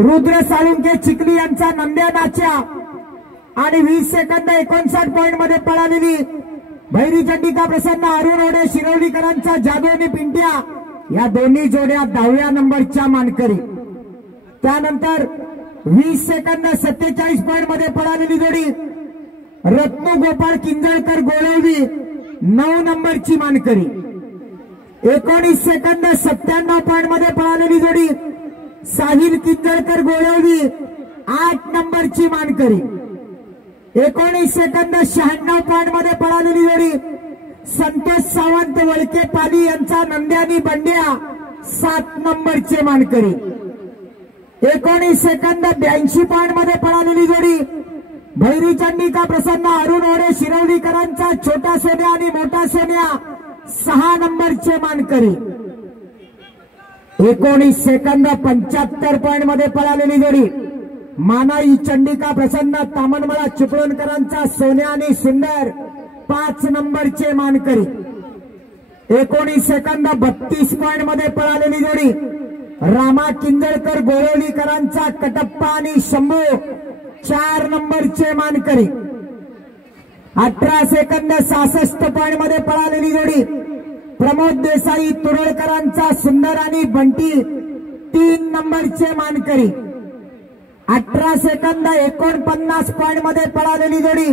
रुद्र साळुंके चिखली यांचा नंद्या नाच्या आणि 20 second 59 point मध्ये पळालेली भैरी चंडिका प्रसन्न अरुण ओढे शिरवलीकरांचा जादवनी पिंट्या या दोन्ही जोड्या 10व्या नंबरच्या मानकरी। त्यानंतर 20 सेकंद 47 पॉइंट मध्ये पळालेली जोडी रत्नू गोपाळ किंजळकर गोळवली 9 नंबरची मानकरी। 19 सेकंद 97 पॉइंट मध्ये पळालेली जोडी साहिल किंजळकर गोळवली 8 नंबरची मानकरी। 19 सेकंद 96 पॉइंट मध्ये पळालेली जोडी संतोष सावंत वळके पाली यांचा नंद्यानी बंड्या 7 नंबरचे मानकरी। 19 सेकंद 82 पॉइंट मध्ये पळालेली जोडी भैरी चंडिका प्रसन्न अरुण ओढे शिरवलीकरांचा छोटा सोन्या आणि मोठा सोन्या 6 नंबरचे मानकरी। 19 सेकंद 75 पॉइंट मध्ये पळालेली जोडी मानाई चंडिका प्रसन्न तामनमळा चिपळूणकरांचा सोन्या आणि सुंदर 5 नंबरचे मानकरी। 19 सेकंद 32 पॉइंट मध्ये पळालेली जोडी रामा किंजळकर गोळवलीकरांचा कटप्पा आणि शंभू 4 नंबरचे मानकरी। 18 सेकंद 66 पॉइंट मध्ये पळालेली जोडी प्रमोद देसाई तुरळकरांचा सुंदर आणि बंटी 3 नंबरचे मानकरी। 18 सेकंद 49 पॉइंट मध्ये पळालेली जोडी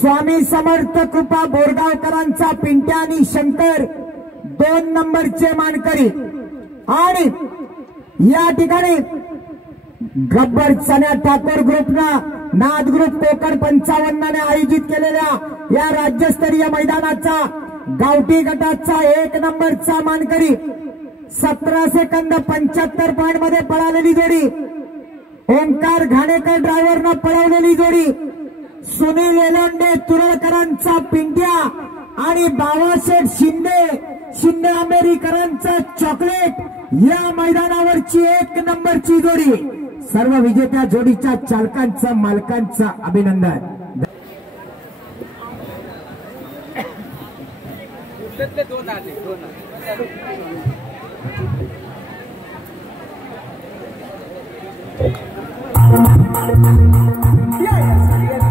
स्वामी समर्थ कृपा बोरगावकरांचा पिंट्या आणि शंकर 2 नंबरचे मानकरी। आणि या ठिकाणी गब्बर चन्या ठाकूर ग्रुपनं नाद ग्रुप कोकण 55 ने आयोजित केलेल्या या राज्यस्तरीय मैदानाचा गावठी गटाचा 1 नंबरचा मानकरी 17 सेकंद 75 पॉइंट मध्ये पळालेली जोडी ओंकार घाणेकर ड्रायव्हरनं पळवलेली जोडी सुनील एलोंडे तुरळकरांचा पिंट्या आणि बाबाशेठ शिंदे अमेरिकरांचा चॉकलेट या मैदानावरची 1 नंबरची जोडी। सर्व विजेत्या जोडीच्या चालकांचं मालकांचं अभिनंदन। Yeah.